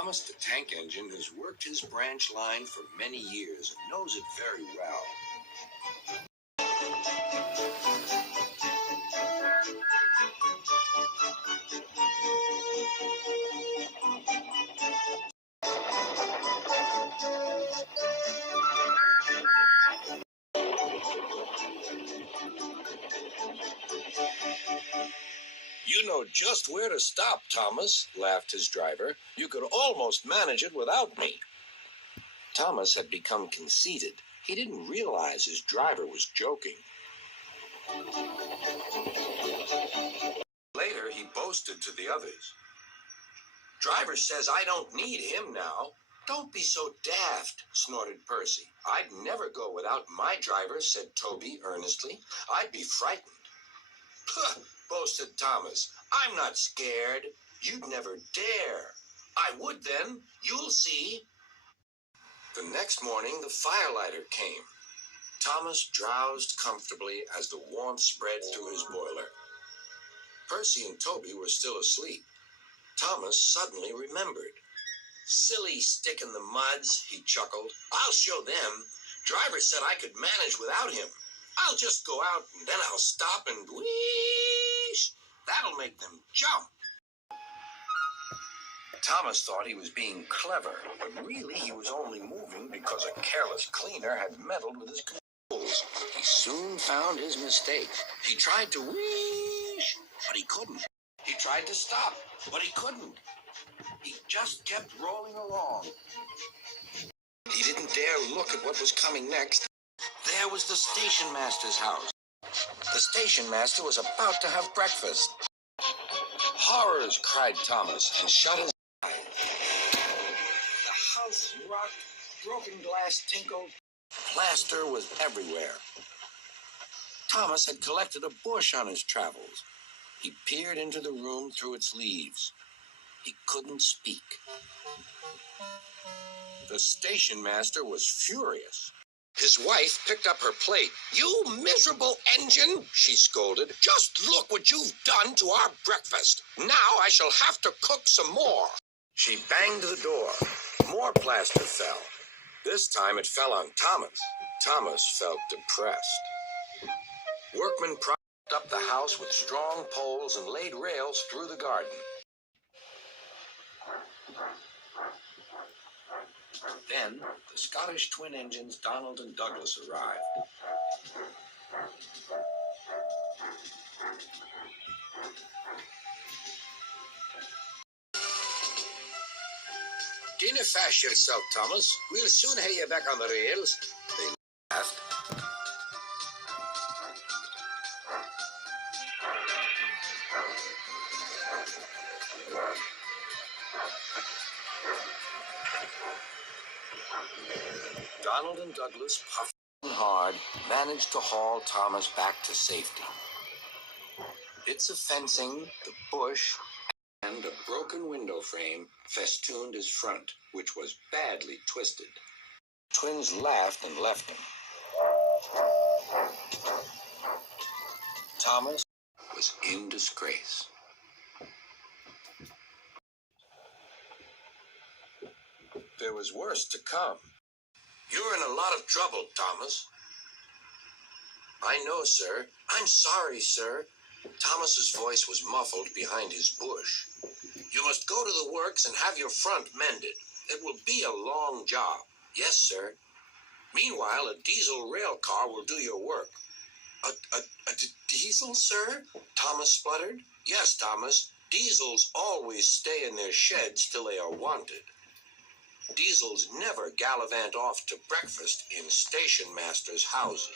Thomas the Tank Engine has worked his branch line for many years and knows it very well. You know just where to stop, Thomas, laughed his driver. You could almost manage it without me. Thomas had become conceited. He didn't realize his driver was joking. Later, he boasted to the others. Driver says I don't need him now. Don't be so daft, snorted Percy. I'd never go without my driver, said Toby earnestly. I'd be frightened. Puh, boasted Thomas. I'm not scared. You'd never dare. I would then. You'll see. The next morning, the firelighter came. Thomas drowsed comfortably as the warmth spread through his boiler. Percy and Toby were still asleep. Thomas suddenly remembered. Silly stick in the muds, he chuckled. I'll show them. Driver said I could manage without him. I'll just go out and then I'll stop and wheesh. That'll make them jump. Thomas thought he was being clever, but really he was only moving because a careless cleaner had meddled with his controls. He soon found his mistake. He tried to wheesh, but he couldn't. He tried to stop, but he couldn't. He just kept rolling along. He didn't dare look at what was coming next. There was the station master's house. The station master was about to have breakfast. Horrors, cried Thomas, and shut his eyes. The house rocked, broken glass tinkled, plaster was everywhere. Thomas had collected a bush on his travels. He peered into the room through its leaves. He couldn't speak. The station master was furious. His wife picked up her plate. You miserable engine, she scolded. Just look what you've done to our breakfast. Now I shall have to cook some more. She banged the door. More plaster fell. This time it fell on Thomas. Thomas felt depressed. Workmen propped up the house with strong poles and laid rails through the garden. Then, the Scottish twin engines Donald and Douglas arrived. Dinna fash yourself, Thomas. We'll soon have you back on the rails. They laughed. Donald and Douglas, puffing hard, managed to haul Thomas back to safety. Bits of fencing, the bush, and a broken window frame festooned his front, which was badly twisted. Twins laughed and left him. Thomas was in disgrace. There was worse to come. You're in a lot of trouble, Thomas. I know, sir. I'm sorry, sir. Thomas's voice was muffled behind his bush. You must go to the works and have your front mended. It will be a long job. Yes, sir. Meanwhile, a diesel rail car will do your work. A diesel, sir? Thomas spluttered. Yes, Thomas. Diesels always stay in their sheds till they are wanted. Diesels never gallivant off to breakfast in station masters' houses.